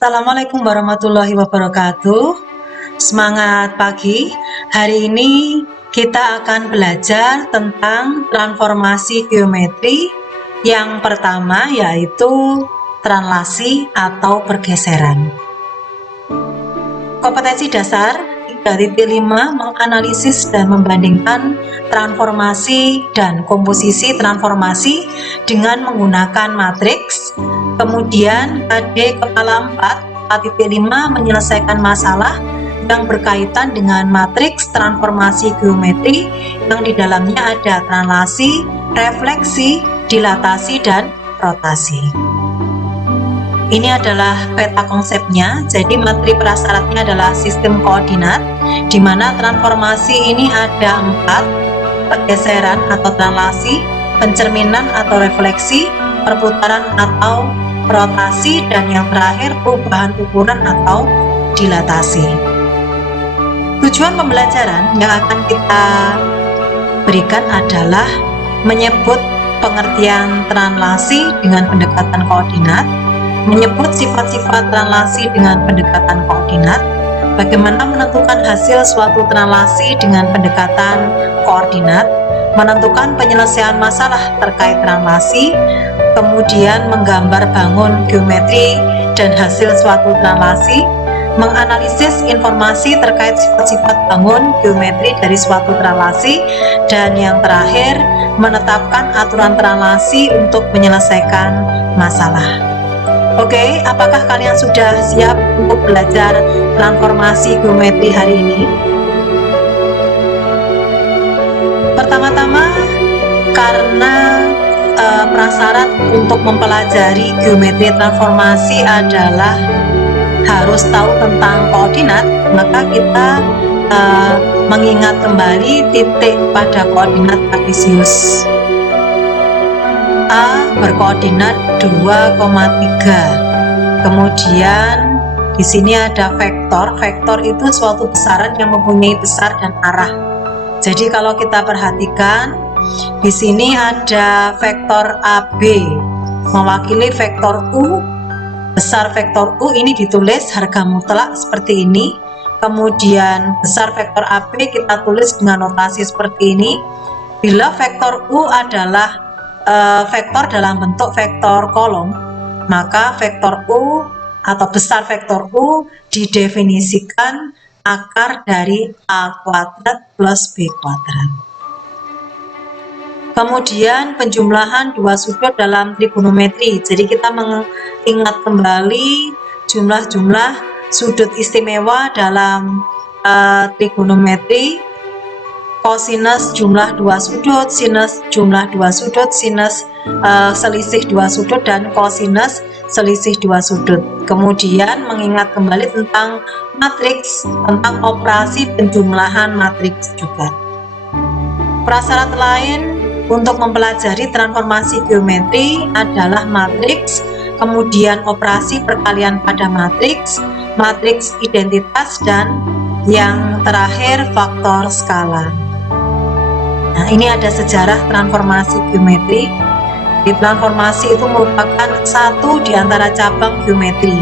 Assalamualaikum warahmatullahi wabarakatuh. Semangat pagi. Hari ini kita akan belajar tentang transformasi geometri. Yang pertama yaitu translasi atau pergeseran. Kompetensi dasar 3.5 menganalisis dan membandingkan transformasi dan komposisi transformasi dengan menggunakan matriks. Kemudian KD kepala 4.5 menyelesaikan masalah yang berkaitan dengan matriks transformasi geometri yang di dalamnya ada translasi, refleksi, dilatasi, dan rotasi. Ini adalah peta konsepnya. Jadi materi prasyaratnya adalah sistem koordinat, di mana transformasi ini ada 4: pergeseran atau translasi, pencerminan atau refleksi, perputaran atau rotasi, dan yang terakhir perubahan ukuran atau dilatasi. Tujuan pembelajaran yang akan kita berikan adalah menyebut pengertian translasi dengan pendekatan koordinat, menyebut sifat-sifat translasi dengan pendekatan koordinat, bagaimana menentukan hasil suatu translasi dengan pendekatan koordinat, menentukan penyelesaian masalah terkait translasi, kemudian menggambar bangun geometri dan hasil suatu translasi, menganalisis informasi terkait sifat-sifat bangun geometri dari suatu translasi, dan yang terakhir menetapkan aturan translasi untuk menyelesaikan masalah. Oke, apakah kalian sudah siap untuk belajar transformasi geometri hari ini? Pertama-tama, karena prasyarat untuk mempelajari geometri transformasi adalah harus tahu tentang koordinat, maka kita mengingat kembali titik pada koordinat kartesius. A berkoordinat 2,3. Kemudian di sini ada vektor. Vektor itu suatu besaran yang mempunyai besar dan arah. Jadi kalau kita perhatikan di sini ada vektor AB mewakili vektor U. Besar vektor U ini ditulis harga mutlak seperti ini. Kemudian besar vektor AB kita tulis dengan notasi seperti ini. Bila vektor U adalah vektor dalam bentuk vektor kolom, maka vektor U atau besar vektor U didefinisikan akar dari A kuadrat plus B kuadrat. Kemudian penjumlahan dua sudut dalam trigonometri. Jadi kita mengingat kembali jumlah-jumlah sudut istimewa dalam trigonometri. Kosinus jumlah dua sudut, sinus jumlah dua sudut, sinus selisih dua sudut, dan kosinus selisih dua sudut. Kemudian mengingat kembali tentang matriks, tentang operasi penjumlahan matriks juga. Prasyarat lain untuk mempelajari transformasi geometri adalah matriks, kemudian operasi perkalian pada matriks, matriks identitas, dan yang terakhir faktor skala. Nah, ini ada sejarah transformasi geometri. Di transformasi itu merupakan satu di antara cabang geometri.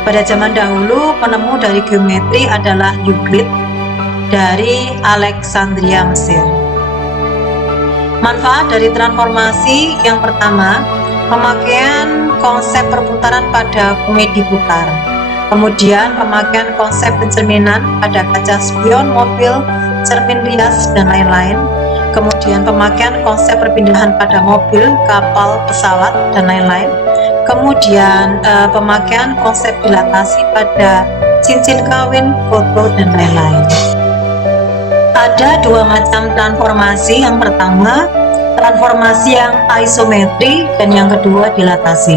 Pada zaman dahulu, penemu dari geometri adalah Euclid dari Alexandria, Mesir. Manfaat dari transformasi yang pertama, pemakaian konsep perputaran pada komedi putar. Kemudian pemakaian konsep pencerminan pada kaca spion, mobil, cermin rias, dan lain-lain. Kemudian pemakaian konsep perpindahan pada mobil, kapal, pesawat, dan lain-lain. Kemudian pemakaian konsep dilatasi pada cincin kawin, foto, dan lain-lain. Ada dua macam transformasi. Yang pertama, transformasi yang isometri, dan yang kedua dilatasi.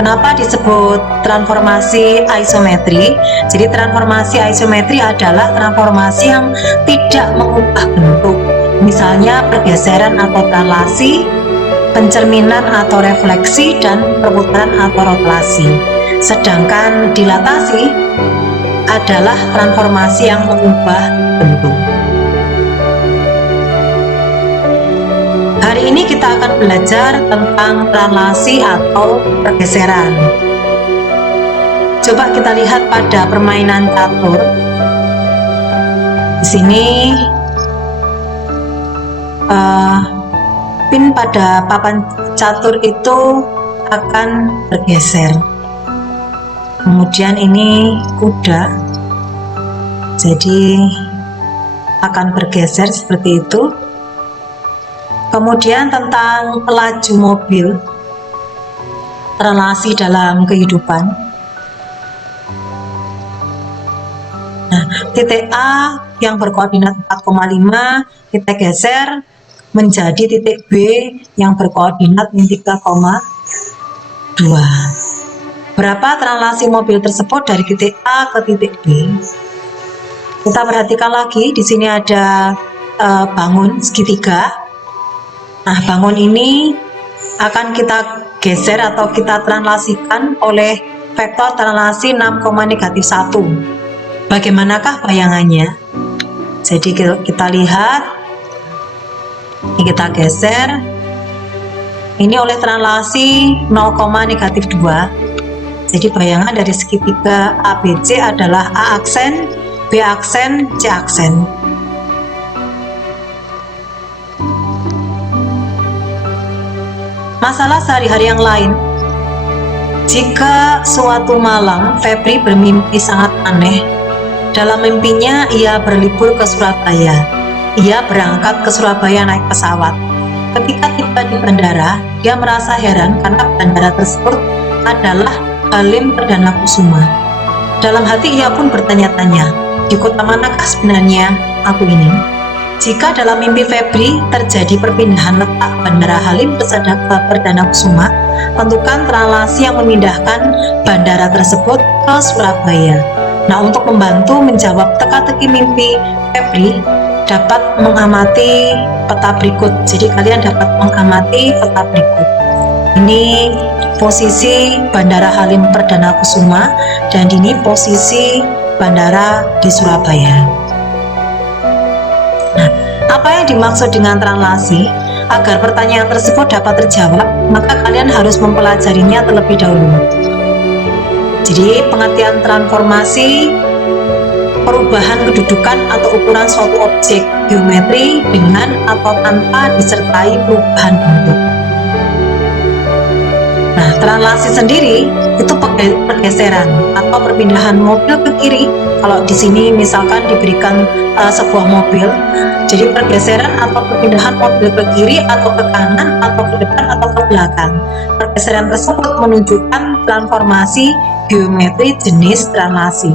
Kenapa disebut transformasi isometri? Jadi transformasi isometri adalah transformasi yang tidak mengubah bentuk. Misalnya pergeseran atau translasi, pencerminan atau refleksi, dan perputaran atau rotasi. Sedangkan dilatasi adalah transformasi yang mengubah bentuk. Hari ini kita akan belajar tentang translasi atau pergeseran. Coba kita lihat pada permainan catur. Di sini pin pada papan catur itu akan bergeser. Kemudian ini kuda, jadi akan bergeser seperti itu. Kemudian tentang laju mobil, relasi dalam kehidupan. Nah, titik A yang berkoordinat 4,5 kita geser menjadi titik B yang berkoordinat 3,2. Berapa translasi mobil tersebut dari titik A ke titik B? Kita perhatikan lagi, di sini ada bangun segitiga. Nah, bangun ini akan kita geser atau kita translasikan oleh vektor translasi 6,-1. Bagaimanakah bayangannya? Jadi kita lihat, ini kita geser, ini oleh translasi 0,-2. Jadi bayangan dari segitiga ABC adalah A aksen, B aksen, C aksen. Masalah sehari-hari yang lain. Jika suatu malam Febri bermimpi sangat aneh. Dalam mimpinya ia berlibur ke Surabaya. Ia berangkat ke Surabaya naik pesawat. Ketika tiba di bandara, dia merasa heran karena bandara tersebut adalah Halim Perdana Kusuma. Dalam hati ia pun bertanya-tanya, di kota manakah sebenarnya aku ini? Jika dalam mimpi Febri terjadi perpindahan letak Bandara Halim Perdana Kusuma, tentukan translasi yang memindahkan bandara tersebut ke Surabaya. Nah, untuk membantu menjawab teka-teki mimpi Febri, dapat mengamati peta berikut. Jadi kalian dapat mengamati peta berikut. Ini posisi Bandara Halim Perdana Kusuma dan ini posisi bandara di Surabaya. Nah, apa yang dimaksud dengan translasi? Agar pertanyaan tersebut dapat terjawab, maka kalian harus mempelajarinya terlebih dahulu. Jadi, pengertian transformasi perubahan kedudukan atau ukuran suatu objek geometri dengan atau tanpa disertai perubahan bentuk. Nah, translasi sendiri itu pergeseran atau perpindahan mobil ke kiri. Kalau di sini misalkan diberikan sebuah mobil, jadi pergeseran atau perpindahan mobil ke kiri atau ke kanan atau ke depan atau ke belakang. Pergeseran tersebut menunjukkan transformasi geometri jenis translasi.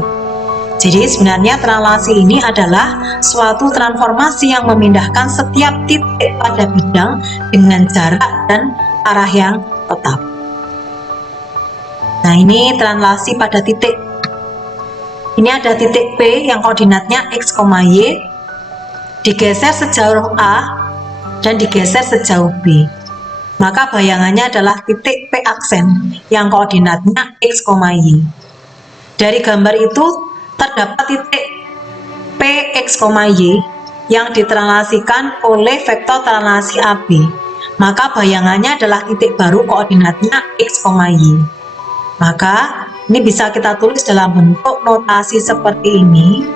Jadi sebenarnya translasi ini adalah suatu transformasi yang memindahkan setiap titik pada bidang dengan jarak dan arah yang tetap. Nah, ini translasi pada titik. Ini ada titik P yang koordinatnya X, Y, digeser sejauh A dan digeser sejauh B. Maka bayangannya adalah titik P aksen yang koordinatnya X, Y. Dari gambar itu terdapat titik P, X, Y yang ditranslasikan oleh vektor translasi AB. Maka bayangannya adalah titik baru koordinatnya X, Y. Maka ini bisa kita tulis dalam bentuk notasi seperti ini,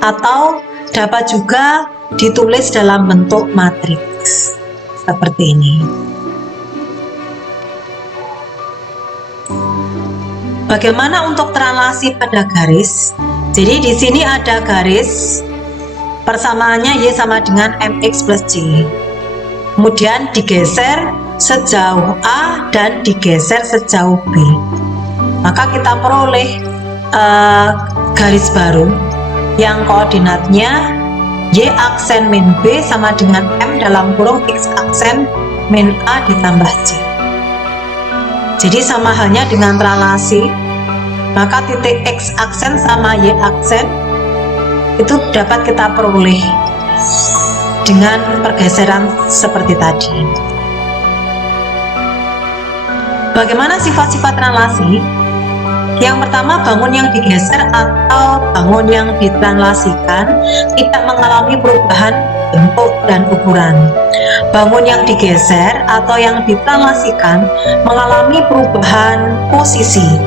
atau dapat juga ditulis dalam bentuk matriks seperti ini. Bagaimana untuk translasi pada garis? Jadi di sini ada garis, persamaannya Y sama dengan MX plus C. Kemudian digeser sejauh A dan digeser sejauh B. Maka kita peroleh garis baru yang koordinatnya Y aksen min B sama dengan M dalam kurung X aksen min A ditambah C. Jadi sama halnya dengan translasi, maka titik X aksen sama Y aksen itu dapat kita peroleh dengan pergeseran seperti tadi. Bagaimana sifat-sifat translasi? Yang pertama, bangun yang digeser atau bangun yang ditranslasikan tidak mengalami perubahan bentuk dan ukuran. Bangun yang digeser atau yang ditranslasikan mengalami perubahan posisi.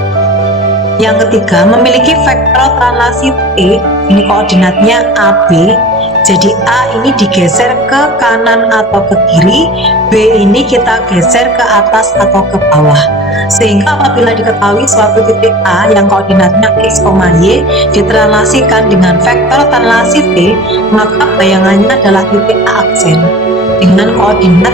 Yang ketiga, memiliki vektor translasi T, ini koordinatnya AB. Jadi A ini digeser ke kanan atau ke kiri, B ini kita geser ke atas atau ke bawah. Sehingga apabila diketahui suatu titik A yang koordinatnya X, Y ditranslasikan dengan vektor translasi T, maka bayangannya adalah titik A aksen dengan koordinat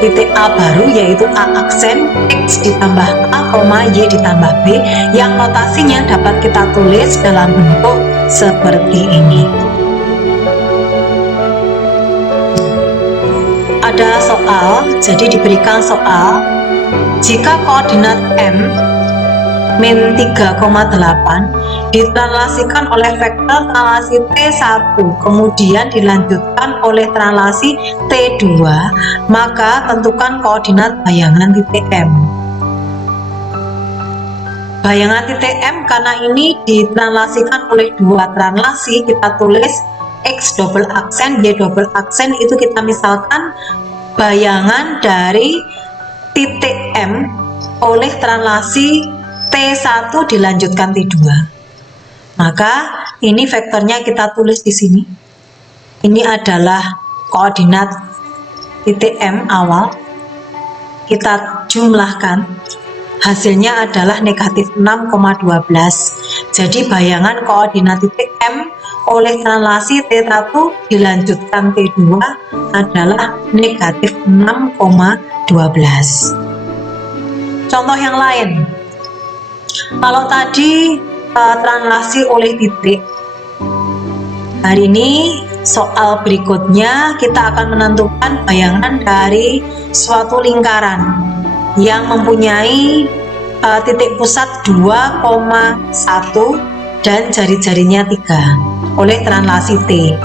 titik A baru, yaitu A aksen X ditambah A, Y ditambah B, yang notasinya dapat kita tulis dalam bentuk seperti ini. Ada soal, jadi diberikan soal, jika koordinat M min 3,8 ditranslasikan oleh vektor translasi T1 kemudian dilanjutkan oleh translasi T2, maka tentukan koordinat bayangan titik M. Bayangan titik M karena ini ditranslasikan oleh dua translasi, kita tulis X double aksen, Y double aksen, itu kita misalkan bayangan dari titik M oleh translasi T1 dilanjutkan T2. Maka ini vektornya kita tulis di sini. Ini adalah koordinat titik M awal. Kita jumlahkan. Hasilnya adalah negatif 6,12. Jadi bayangan koordinat titik M oleh translasi T1 dilanjutkan T2 adalah negatif 6,12. Contoh yang lain. Kalau tadi translasi oleh titik, hari ini soal berikutnya kita akan menentukan bayangan dari suatu lingkaran yang mempunyai titik pusat 2,1 dan jari-jarinya 3 oleh translasi T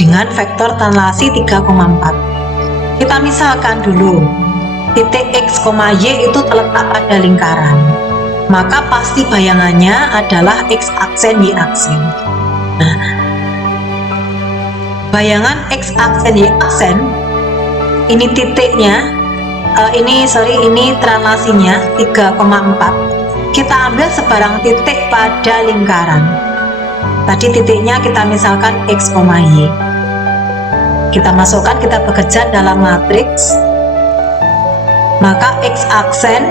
dengan vektor translasi 3,4. Kita misalkan dulu titik X, Y itu terletak pada lingkaran, maka pasti bayangannya adalah X aksen, Y aksen. Nah, bayangan X aksen, Y aksen, ini titiknya, ini translasinya 3,4. Kita ambil sebarang titik pada lingkaran. Tadi titiknya kita misalkan X, Y. Kita masukkan, kita bekerja dalam matriks, maka X aksen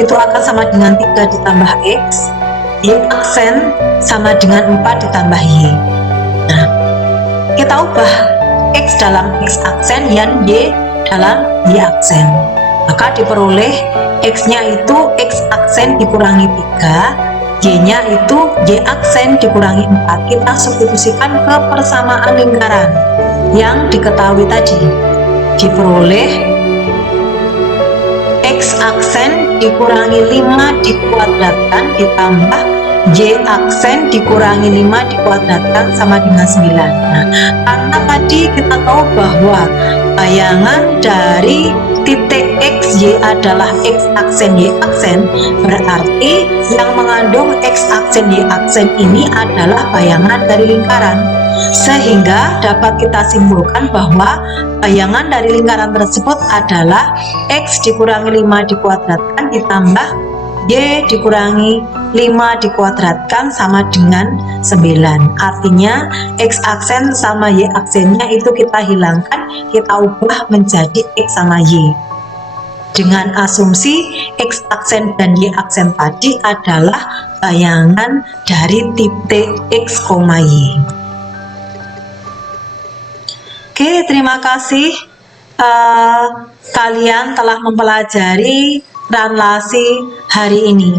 itu akan sama dengan 3 ditambah X, Y aksen sama dengan 4 ditambah Y. Nah, kita ubah X dalam X aksen dan Y dalam Y aksen. Maka diperoleh X-nya itu X aksen dikurangi 3, Y-nya itu Y aksen dikurangi 4. Kita substitusikan ke persamaan lingkaran yang diketahui tadi. Diperoleh X aksen dikurangi 5 dikuadratkan ditambah Y aksen dikurangi 5 dikuadratkan sama dengan 9. Nah, karena tadi kita tahu bahwa bayangan dari titik X, Y adalah X aksen, Y aksen, berarti yang mengandung X aksen, Y aksen ini adalah bayangan dari lingkaran. Sehingga dapat kita simpulkan bahwa bayangan dari lingkaran tersebut adalah X dikurangi 5 dikuadratkan ditambah Y dikurangi 5 dikuadratkan sama dengan 9. Artinya X aksen sama Y aksennya itu kita hilangkan, kita ubah menjadi X sama Y. Dengan asumsi X aksen dan Y aksen tadi adalah bayangan dari titik X, Y. Oke, terima kasih kalian telah mempelajari translasi hari ini.